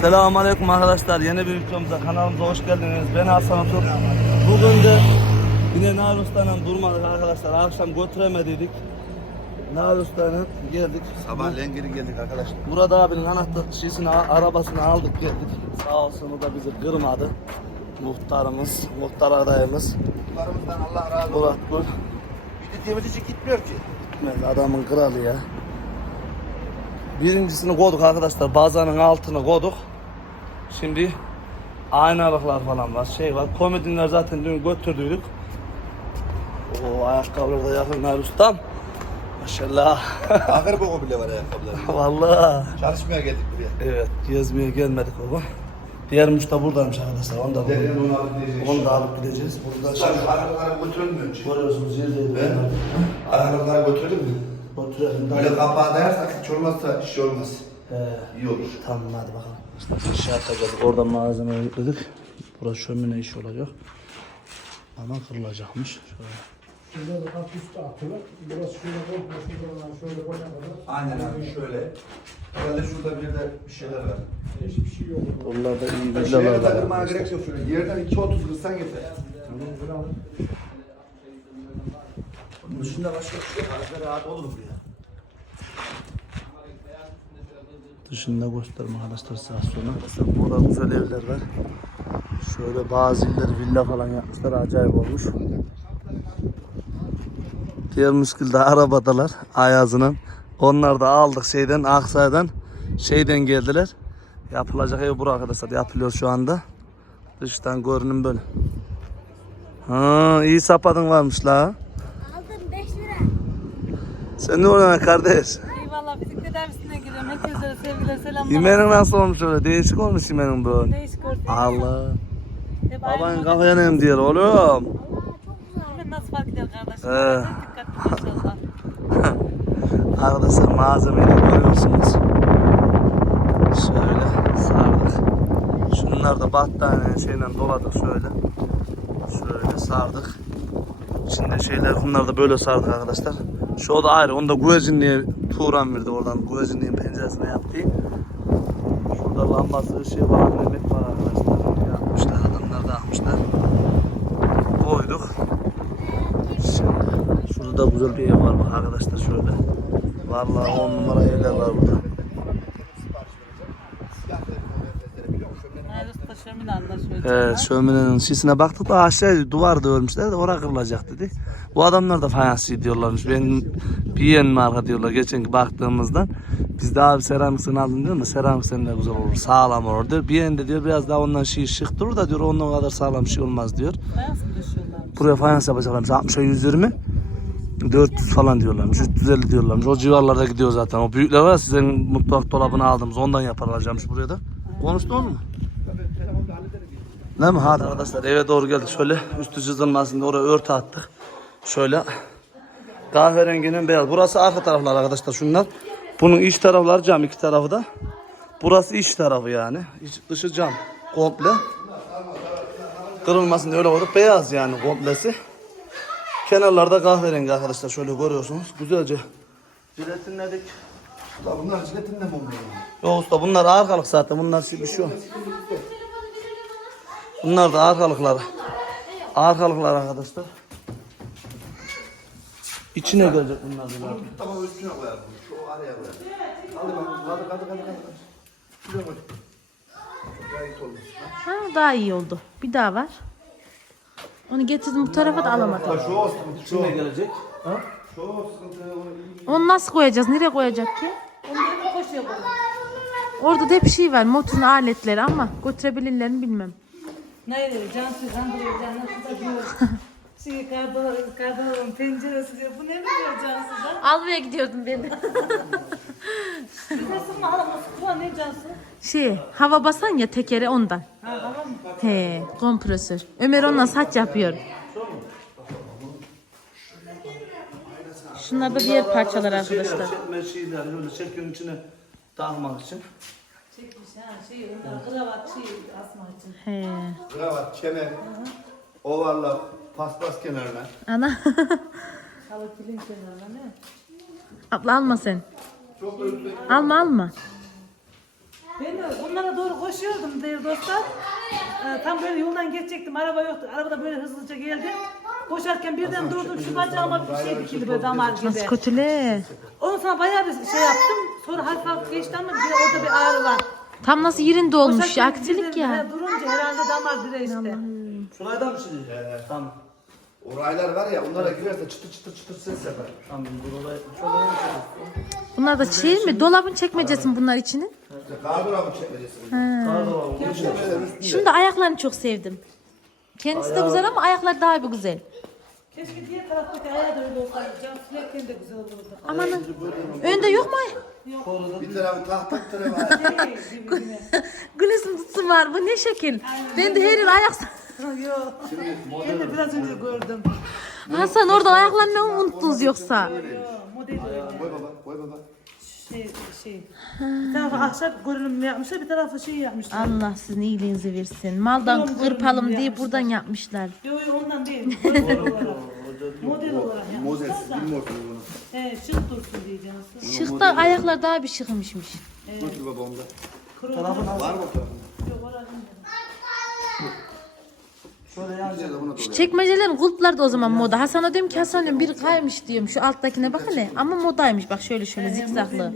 Selamünaleyküm arkadaşlar. Yeni bir videomuza kanalımıza hoş geldiniz. Ben Hasan Otur. Bugün de yine Nail durmadık arkadaşlar. Akşam götüremediydik. Nail Usta'yla geldik. Sabahleyin geri geldik arkadaşlar. Murat abinin anahtar şişini, arabasını aldık geldik. Sağ olsun o da bizi kırmadı. Muhtarımız, muhtar adayımız. Çocuklarımızdan Allah razı olsun. Murat Gül. Bir dediğimiz için gitmiyor ki. Gitmez adamın kralı ya. Birincisini koyduk arkadaşlar. Bazanın altını koyduk. Şimdi aynalıklar falan var. Şey var. Komodinler zaten dün götürdük. O ayakkabıları da yakınlar ustam. Maşallah. Ahır boku bile var ayakkabıların. Vallahi. Çalışmaya geldik buraya. Evet gezmeye gelmedik baba. Diğer muşta buradaymış arkadaşlar. Onu da, Derken onu alıp gideceğiz. onu da alıp gideceğiz. Burada şey Tabii arabalara götürelim mi önce? görüyorsunuz yerdeydi. Ben arabalara götürelim mi? Oturalım. Böyle kapağı dayarsak hiç olmazsa iş olmaz. He. İyi olur. Tamam hadi bakalım. Şey atacağız. Oradan malzeme yükledik. Burası şömine işi olacak. Ama kırılacakmış. Şöyle. Burada da alt üstü atılır. Burası şöyle koy, şuradan şöyle koyana kadar. Aynen abi şöyle. Herhalde şurada bir de bir şeyler var. Hiçbir şey yok. Buralarda iyi Bir kırmaya var. gerek yok şöyle. Yerden 2.30 kırsan yeter. Bunun dışında başka bir şey yok. Rahat olur buraya. Dışında gösterme arkadaşlar sağ sonra. Mesela burada güzel evler var. Şöyle bazı iller villa falan yapmışlar. Acayip olmuş. Diğer müşkil de arabadalar Ayaz'ının. Onlar da aldık şeyden Aksa'dan. Şeyden geldiler. Yapılacak ev bura arkadaşlar. Yapılıyor şu anda. Dıştan görünüm böyle. Ha, iyi sapadın varmış la. Aldım 5 lira. Sen ne oynuyorsun kardeş? Eyvallah bisiklet dersine giriyorum. Herkese sevgiler selamlar. İmenin nasıl olmuş öyle? Değişik olmuş İmenin böyle. Değişik ortaya. Allah. Hep Baban kafaya nem diyor oğlum. model. Hemen nasıl fark eder kardeşim? He. Dikkatli inşallah. Arkadaşlar malzemeyi görüyorsunuz. Şöyle sardık. Şunlar da battaniye şeyle doladık şöyle. Şöyle sardık. İçinde şeyler bunlar da böyle sardık arkadaşlar. Şu da ayrı. Onu da güvecinliğe Turan verdi oradan. Güvecinliğin penceresine yaptı. Şurada lambası ışığı falan demek var arkadaşlar. Yapmışlar adamlar da yapmışlar. Koyduk. Şimdi şurada da güzel bir ev var bak arkadaşlar şöyle. Vallahi on numara evler var burada. Evet, şöminenin şişine baktık da aşağı duvar da örmüşler de oraya kırılacak dedi. Bu adamlar da fayansçı diyorlarmış. Ben bir yen marka diyorlar geçenki baktığımızdan. Biz de abi seramiksen aldım diyor ama seramik sen de güzel olur. Sağlam olur diyor. Bir yen de diyor biraz daha ondan şey şık durur da diyor ondan kadar sağlam şey olmaz diyor. Fayans mı? Buraya fayans yapacaklarmış 60'a 120. 400 falan diyorlarmış. 350 diyorlarmış. O civarlarda gidiyor zaten. O büyükler var ya sizin mutfak dolabını aldığımız ondan yaparlarmış buraya da. Konuştunuz mu? Ne mi? Hadi arkadaşlar eve doğru geldik. Şöyle üstü çizilmesin diye oraya örtü attık. Şöyle kahverenginin beyaz. Burası arka taraflar arkadaşlar şunlar. Bunun iç tarafları cam iki tarafı da. Burası iç tarafı yani. İç, dışı cam komple. Kırılmasın diye öyle koyduk. Beyaz yani komplesi. Kenarlarda kahverengi arkadaşlar şöyle görüyorsunuz. Güzelce jiletinledik. Ulan bunlar ciletinden mi olmuyor? Yok usta bunlar arkalık zaten bunlar bir şey yok. Bunlar da arkalıklar. Arkalıklar arkadaşlar. İçine gelecek bunlar da zaten. Tamam üstüne koyalım. Şu araya koyalım. Hadi bak. Hadi hadi hadi hadi. Şuraya koy. Gayet olmuş. Ha daha iyi oldu. Bir daha var. Onu getirdim bu tarafa da alamadım. Şu olsun. Şu İçine gelecek. Şu sıkıntı onu nasıl koyacağız? Nereye koyacak ki? Orada da hep şey var. Motorun aletleri ama götürebilirler mi bilmem. Ne diyor? Cansu kandırıyor. Cansu da diyor. Şey kardalar, kardaların penceresi diyor. Bu ne biliyor Cansu'dan? Almaya gidiyordum ben. Nasıl mı alaması? Kuva ne Cansu? Şey hava basan ya tekere ondan. Ha hava mı? He kompresör. Ömer onunla saç yapıyor. Şunlar da diğer parçalar arkadaşlar. Çekme şeyler böyle çekiyorsun içine takmak için. Çekmiş ha şey, onlar kravat şey asma için. He. Kravat, kemer, ovarlak, paspas kenarına. Ana. Halı kilim kenarına ne? Abla alma sen. Alma alma. Ben de bunlara doğru koşuyordum değerli dostlar. Ee, tam böyle yoldan geçecektim. Araba yoktu. Arabada böyle hızlıca geldi. Koşarken birden durdum. Şu bacağıma bir şey dikildi böyle damar gibi. Nasıl kötüle. Ondan sonra bayağı bir şey yaptım. Sonra hafif hafif geçti ama bir de orada bir ağrı var. Tam nasıl yerinde olmuş Koşarken aksilik birden ya. Durunca herhalde damar direği Şurayı da mı sileceğiz? Tamam. O raylar var ya onlara girerse çıtır çıtır çıtır ses yapar. Tamam. Şöyle. Bunlar da şey mi? Dolabın çekmecesi mi bunlar içinin? İşte karbura mı çekmecesi? Sağda var. Bunun çekmeceler üstünde. Şunu da ayaklarını çok sevdim. Kendisi de güzel ama ayaklar daha bir güzel. Keşke diğer taraftaki ayağı da öyle olsaydı. Can de güzel olurdu. Amanın. Önde yok mu? Bir tarafı tahta bir tarafı ayak. Gülesim tutsun var. Bu ne şekil. Ben de her yıl ayak... Yok. Ben de biraz önce gördüm. Hasan oradan ayaklarını mı unuttunuz yoksa? Yok, model öyle. Koy baba koy baba. Şey, şey. Bir tarafı ahşap görünüm yapmışlar, bir tarafı şey yapmışlar. Allah sizin iyiliğinizi versin. Maldan kırpalım diye buradan yapmışlar. Yok yok ondan değil. Model olarak. Model olarak yapmışlar da. bilmiyorsun bunu. He, şık dursun diye canısı. Şıkta ayaklar daha bir şıkmışmış. Götür baba onu da. Kuru Var mı tarafında? Yok, orada değil. Şöyle yan. Çekmecelerin kulpları da o zaman moda. Hasan'a diyorum ki Hasan diyorum biri kaymış diyorum. Şu alttakine bak hele. Ama modaymış bak şöyle şöyle zikzaklı.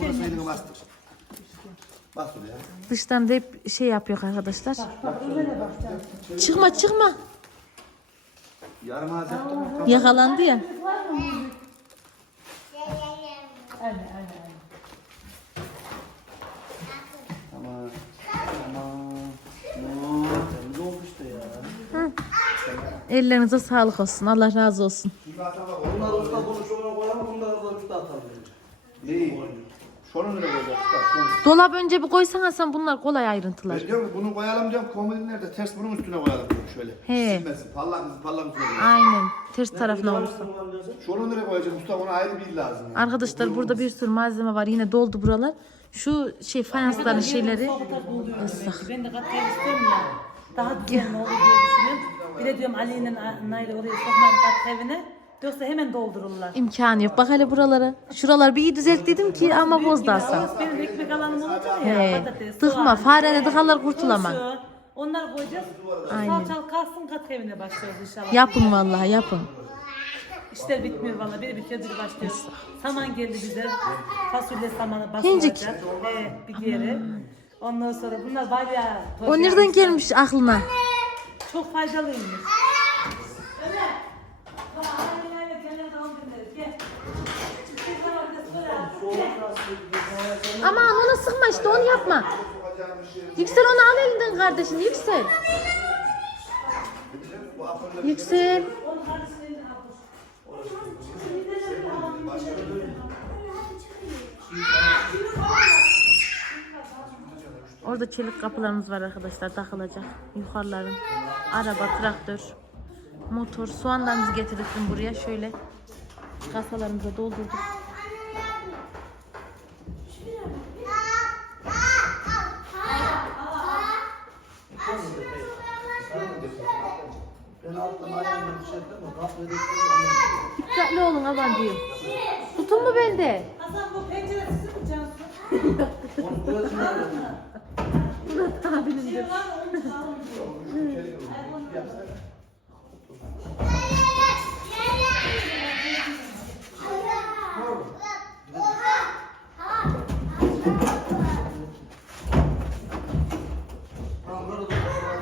Burası elini bastır. Dıştan da hep şey yapıyor arkadaşlar. Çıkma çıkma. Yarım ağız yaptım. Yakalandı ya. Tamam. Tamam. Temiz oldu işte ya. Ellerinize sağlık olsun. Allah razı olsun. Bunlar usta şuna koyalım. Bunlar da usta atalım. Neyi? Şunu nereye koyacağız? Şunu. Dolap önce bir koysan Hasan bunlar kolay ayrıntılar. Ben diyorum ki bunu koyalım diyorum. Komodin nerede? Ters bunun üstüne koyalım diyorum şöyle. He. Silmesin. Parlak parlak üstüne koyalım. Aynen. Ters tarafına olursa. Şunu nereye koyacağım? Usta ona ayrı bir lazım. Yani. Arkadaşlar burada bir sürü malzeme var. Yine doldu buralar. Şu şey fayansların şeyleri belki. Ben de katlayı istiyorum ya. Daha düzenli olur diye düşünüyorum. Bir de diyorum Ali'nin Nail'i oraya sokmayayım kat evine. Yoksa hemen doldururlar. imkanı yok. Bak hele buralara. Şuralar bir iyi düzelt dedim ki ama. Orası benim ekmek alanım olacak ya. He. Patates, Tıkma. soğan, Farene tıkarlar kurtulamam. turşu. Onları koyacağız. Aynen. Salçalı kalsın kat evine başlıyoruz inşallah. Yapın vallahi yapın. İşler bitmiyor valla. Biri bitiyor biri başlıyor. Saman geldi bize. Fasulye samanı Gencik. basılacak. Evet bir diğeri. Ondan sonra bunlar var ya. O nereden gelmiş aklına? Çok faydalıymış. Ömer. Bak annenin anne kendine tamam dinleriz. Gel. Aman onu sıkma işte onu yapma. Yüksel onu al elinden kardeşim yüksel. Yüksel. Onun Orada çelik kapılarımız var arkadaşlar takılacak. Yukarıların. Araba, traktör, motor. Soğanlarımızı getirdik buraya. Şöyle kasalarımıza doldurduk. Dikkatli olun aman diyeyim. Tutun mu bende? Hasan bu pencere sizin mi Cansu? Onu burası nerede? Abinin de. Var mı? Onu sağlam.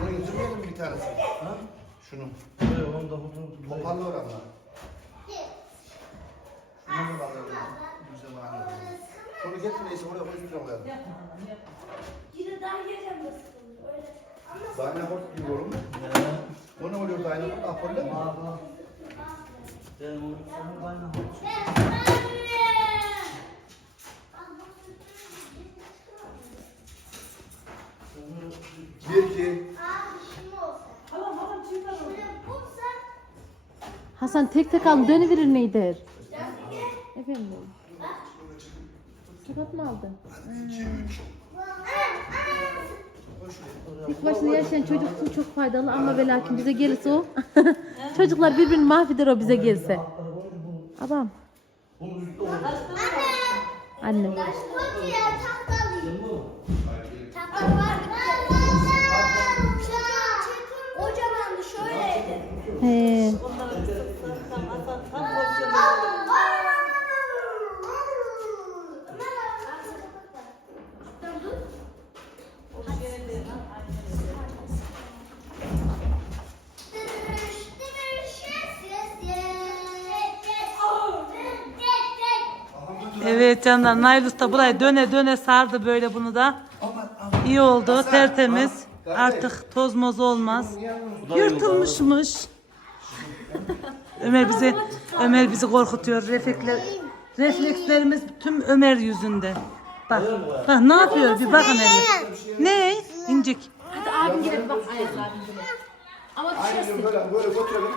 Bunu indirmeyelim mi bir tanesi? Ha? Şunu. Böyle onu da bunu Toparla oranla. Şunu da alalım. Güzel var. Şunu getir neyse oraya koy üstüne koyalım. Yine daha geleceğim nasıl öyle. Ama Dayna kort gibi olur mu? O ne oluyor dayna kort? Apolle mi? Ben onu sonra kaynağı. Bir iki. Hasan tek tek al dönüverir neydir? Efendim. Tokat mı aldın? Tek başına yaşayan çocuk için çok faydalı ama ve lakin bize gelirse o. Çocuklar birbirini mahveder o bize gelse. Abam. Var. Kocamandı şöyleydi. He. Evet canlar Nail Usta burayı döne döne sardı böyle bunu da. İyi oldu tertemiz. Artık toz moz olmaz. Yırtılmışmış. Ömer bizi Ömer bizi korkutuyor. Refleksler, reflekslerimiz tüm Ömer yüzünde. Bak, bak ne yapıyor bir bakın hele. Ne? İncik. Abim gelip bak ayaklarım Ama düşersin. Böyle böyle götürelim.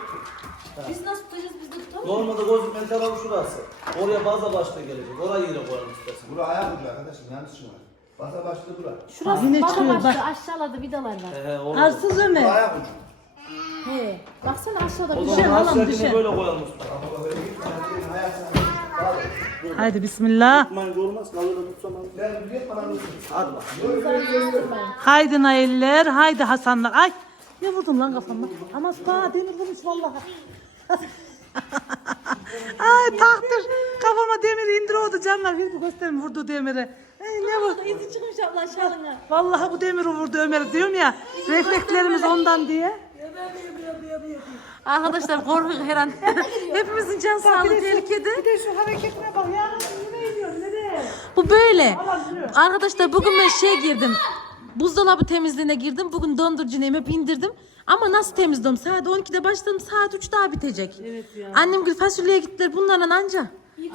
Biz nasıl tutacağız biz de tutalım. Normalde gözlükmen tarafı şurası. Oraya baza başta gelecek. Orayı yine koyalım istersen. Bura ayak ucu arkadaşım yanlış şey var. Basa başlı bura. Şurası Yine çıkıyor, başta bak. aşağılarda vidalar var. He he orada. Arsız Bura Ömer. ayak ucu. He. Baksana aşağıda O bir zaman şey. halam, aşağıdakini düşer. böyle koyalım usta. Haydi bismillah. Tutmayınca olmaz. Kalır tutsam Sen bir git bana vursun. Hadi bak. Haydi Nailler, haydi Hasanlar. Ay ne vurdun lan kafama? Ama bana demir vurmuş vallahi. Ay taktır. Kafama demir indiriyordu canlar. Bir gösterin vurdu demiri. Ay, ne bu? İzi çıkmış abla aşağıdan. Vallahi bu demiri vurdu Ömer diyorum ya. Reflekslerimiz ondan diye. Arkadaşlar korkuyor her an. Hepimizin can sağlığı tehlikede. Bir de şu hareketine bak ya. Nereye gidiyorsun? Nereye? Bu böyle. Arkadaşlar bugün ben şey girdim. Buzdolabı temizliğine girdim. Bugün dondurucu hep indirdim. Ama nasıl temizledim? Saat 12'de başladım. Saat 3 daha bitecek. Evet ya. Annem gül fasulyeye gittiler bunlarla anca.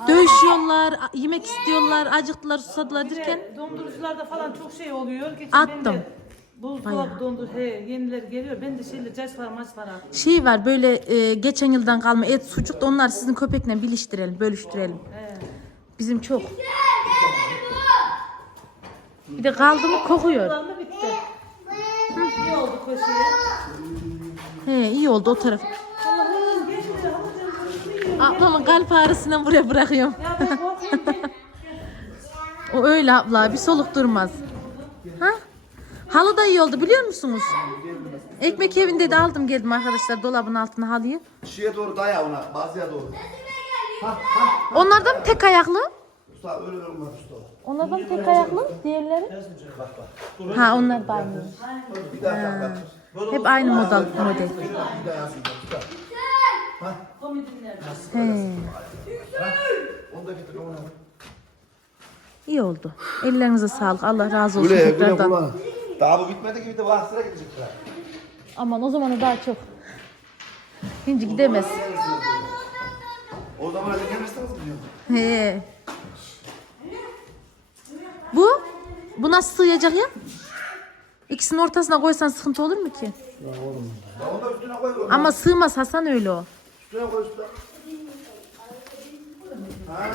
Dövüşüyorlar, yemek istiyorlar, acıktılar, susadılar derken. Dondurucularda falan çok şey oluyor. Geçen Attım. ben de Buzdolabı dondur. He yenileri geliyor. Ben de şeyle caş var maç var abi. Şey var böyle e, geçen yıldan kalma et, sucuk da onlar sizin köpekle biliştirelim, bölüştürelim. Bizim çok. Bir de kaldı mı kokuyor. Bunlar mı bitti? İyi oldu koşuya. He iyi oldu o taraf. Allah'ım geçmiyor. Allah'ım Ablamın kalp ağrısından buraya bırakıyorum. Ya ben korkuyorum. O öyle abla bir soluk durmaz. Ha? Halı da iyi oldu biliyor musunuz? Ekmek evinde de aldım geldim arkadaşlar dolabın altına halıyı. Şeye doğru daya ona. Bazıya doğru. Onlar da mı tek ayaklı? Usta öyle olmaz usta. Onlar da mı tek ayaklı? Diğerleri? Ha onlar da aynı. Bir daha tak bak. Hep aynı model model. Bir daha yazsın bak usta. He. Onu da getir onu. İyi oldu. Ellerinize sağlık. Allah razı olsun Güle güle tekrardan. Daha bu bitmedi ki bir de bu sıra gidecekler. Aman o zaman daha çok. Şimdi gidemez. O zaman hadi gelirsiniz mi? He. Bu? Bu nasıl sığacak ya? İkisinin ortasına koysan sıkıntı olur mu ki? Ama sığmaz Hasan öyle o. Ha?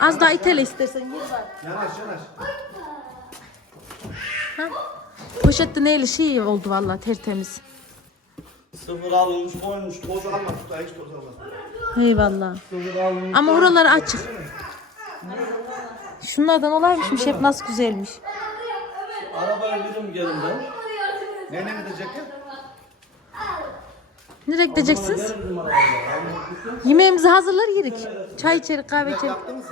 Az daha itele istersen. Yanaş yanaş. Poşette neyle şey oldu vallahi tertemiz. Sıfır alınmış koymuş. Toz alma usta hiç toz alma. Eyvallah. Ama oraları açık. Şunlardan olaymışmış hep nasıl güzelmiş. Arabaya birim gelin ben. Nereye gidecek ya? Nereye gideceksiniz? Yemeğimizi hazırlar yerik. Çay içerik, kahve içerik. Yaptın?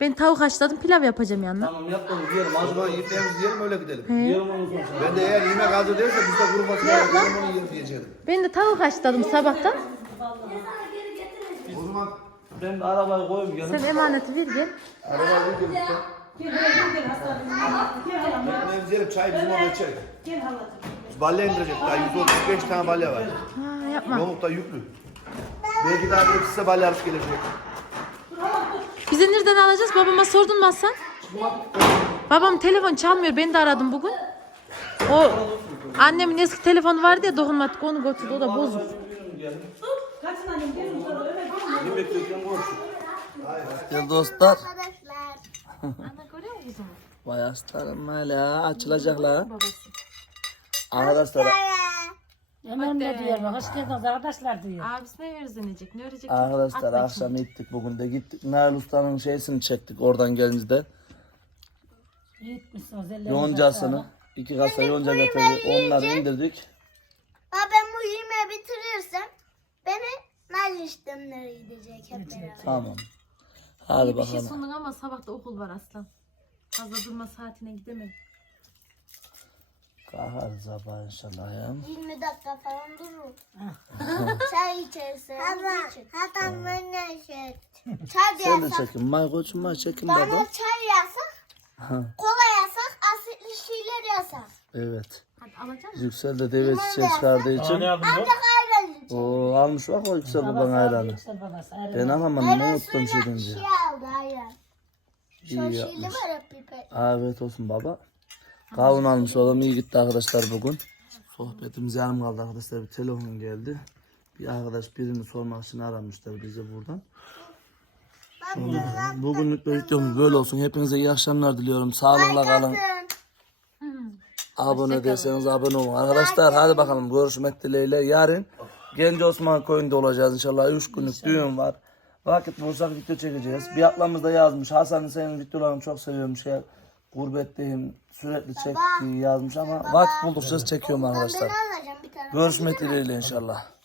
Ben tavuk haşladım, pilav yapacağım yanına. Tamam yapalım diyelim. O Acaba zaman yiyeceğimizi yiyelim öyle gidelim. yiyelim onu sonra. Ben de eğer yemek hazır değilse biz de kuru fasulye yiyelim onu yiyelim diyeceğim. Ben de tavuk haşladım sabahtan. O zaman Ben de arabayı koyayım gelin. Sen emaneti ver gel. arabaya gidelim usta. Gel gel gel Hasan. Gel. Yemeğimizi yiyelim çay bizim orada içerik. Gel halacığım. Balya indirecek daha 135 tane balya var. Ha, yapma. Yomuk da yüklü. Belki daha bir size balya alıp gelecek. Bizi nereden alacağız? Babama sordun mu Hasan? Babam telefon çalmıyor. Ben de aradım bugün. O annemin eski telefonu vardı ya dokunmatik onu götürdü. O da bozuk. Kaçın annem gel Mustafa Ömer gel. Yemek. Gel dostlar. Arkadaşlar. Ana görüyor musun? Vay aslanım hala açılacaklar. Arkadaşlar Hemen ne diyor bak hoş geldiniz arkadaşlar diyor. Abisi ne öğrenecek? Ne öğrenecek? Arkadaşlar akşam gittik bugün de gittik. Nail Usta'nın şeysini çektik oradan gelince İyi etmişsiniz ellerinize Yoncasını. sağlık. iki kasa yonca getirdik. Onları indirdik. Ha ben bu yemeği beni nal işlemleri gidecek hep beraber. Tamam. Hadi Bir şey bakalım. sundun ama sabah da okul var aslan. Fazla durma saatine gidemedim. Kahar sabah inşallah ya. 20 dakika falan durur. Çay içersen. Hadi. Hadi bana şey. Çay Sen de yasak. çekin. May koçum may çekin Bana baba. çay yasak. Ha, Kola yasak. Asitli şeyler yasak. evet. Hadi alacak mısın? Yüksel de deve çiçeği çıkardığı için. Ancak ayran. Oo almış bak o Yüksel baban ayranı. Yüksel babası. ayrı Ben alamadım Ayran unuttum şeyden şey diye. aldı ayran. Şu İyi yapmış. Afiyet olsun baba. Kavun almış oğlum iyi gitti arkadaşlar bugün. Sohbetimiz yarım kaldı arkadaşlar. Bir telefon geldi. Bir arkadaş birini sormak için aramışlar bizi buradan. Şimdi bugünlük de videomuz böyle olsun. Hepinize iyi akşamlar diliyorum. Sağlıkla kalın. Abone değilseniz abone olun. Arkadaşlar hadi bakalım görüşmek dileğiyle. Yarın Genç Osman Köyü'nde olacağız inşallah. 3 günlük düğün var. Vakit bulursak video çekeceğiz. Bir ablamız da yazmış. Hasan senin videolarını çok seviyorum. Şey, gurbetteyim sürekli çektiği yazmış ama vakit buldukça çekiyorum arkadaşlar. Görüşmek dileğiyle inşallah.